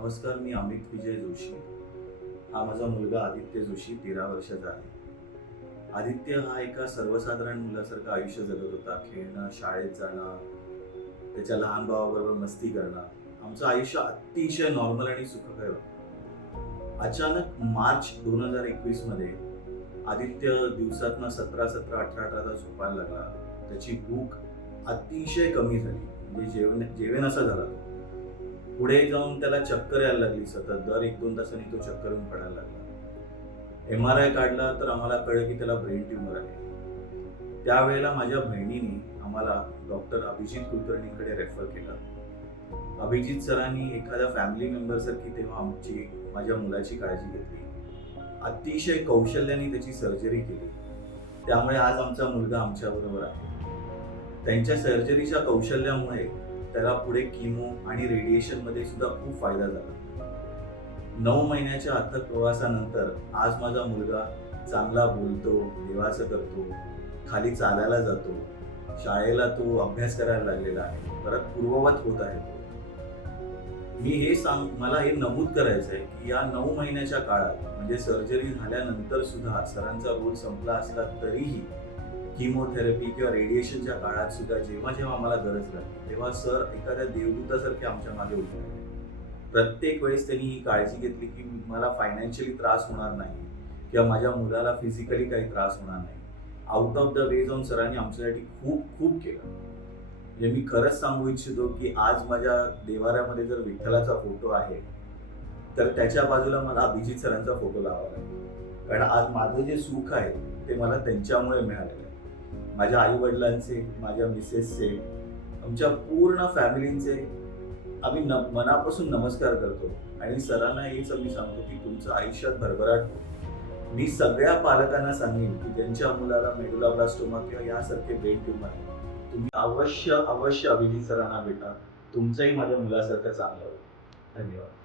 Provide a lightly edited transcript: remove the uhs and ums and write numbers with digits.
नमस्कार, मी अमित विजय जोशी. हा माझा मुलगा आदित्य जोशी 13 वर्षाचा आहे. आदित्य हा एका सर्वसाधारण मुलासारखं आयुष्य जगत होता. खेळणं, शाळेत जाणं, त्याच्या लहान भावाबरोबर मस्ती करणं. आमचं आयुष्य अतिशय नॉर्मल आणि सुखकर होतं. अचानक मार्च 2021 मध्ये आदित्य दिवसातनं 17-17, 18-18 तास झोपायला लागला. त्याची भूक अतिशय कमी झाली, म्हणजे जेवेनासा झाला तो. पुढे जाऊन त्याला चक्कर यायला लागली सतत. दर 1-2 तासांनी तो चक्कर येऊन पडायला लागला. MRI काढला तर आम्हाला कळलं की त्याला ब्रेन ट्यूमर आहे. त्यावेळेला माझ्या बहिणीने आम्हाला डॉक्टर अभिजित कुलकर्णींकडे रेफर केलं. अभिजित सरांनी एखाद्या फॅमिली मेंबरसारखी तेव्हा माझ्या मुलाची काळजी घेतली. अतिशय कौशल्याने त्याची सर्जरी केली. त्यामुळे आज आमचा मुलगा आमच्याबरोबर आहे. त्यांच्या सर्जरीच्या कौशल्यामुळे त्याला पुढे किमो आणि रेडिएशनमध्ये सुद्धा खूप फायदा झाला. 9 महिन्याच्या अथक प्रवासानंतर आज माझा मुलगा चांगला बोलतो, देवाचं करतो, खाली चालायला जातो, शाळेला तो अभ्यास करायला लागलेला आहे, परत पूर्ववत होत आहे तो. मला हे नमूद करायचं आहे की या 9 महिन्याच्या काळात, म्हणजे सर्जरी झाल्यानंतर सुद्धा सरांचा रोल संपला असला तरीही किमोथेरपी किंवा रेडिएशनच्या काळात सुद्धा जेव्हा जेव्हा आम्हाला गरज लागली तेव्हा सर एखाद्या देवदूतासारखे आमच्या मागे उभे राहिले. प्रत्येक वेळेस त्यांनी ही काळजी घेतली की मला फायनान्शियली त्रास होणार नाही किंवा माझ्या मुलाला फिजिकली काही त्रास होणार नाही. आउट ऑफ द वे जाऊन सरांनी आमच्यासाठी खूप खूप केलं. म्हणजे मी खरंच सांगू इच्छितो की आज माझ्या देवाऱ्यामध्ये जर विठ्ठलाचा फोटो आहे तर त्याच्या बाजूला मला अभिजित सरांचा फोटो लावावा लागेल. कारण आज माझं जे सुख आहे ते मला त्यांच्यामुळे मिळालेलं आहे. माझ्या आई वडिलांचे, माझ्या मिसेसचे, आमच्या पूर्ण फॅमिलींचे आम्ही मनापासून नमस्कार करतो. आणि सरांना हेच आम्ही सांगतो की तुमचं आयुष्यात भरभराट हो. मी सगळ्या पालकांना सांगेन की ज्यांच्या मुलाला मेडुलाब्लास्टोमा किंवा यासारखे ब्रेन ट्यूमर आहे, तुम्ही अवश्य अभिजित सरांना भेटा. तुमचंही माझ्या मुलासारखं चांगलं होईल. धन्यवाद.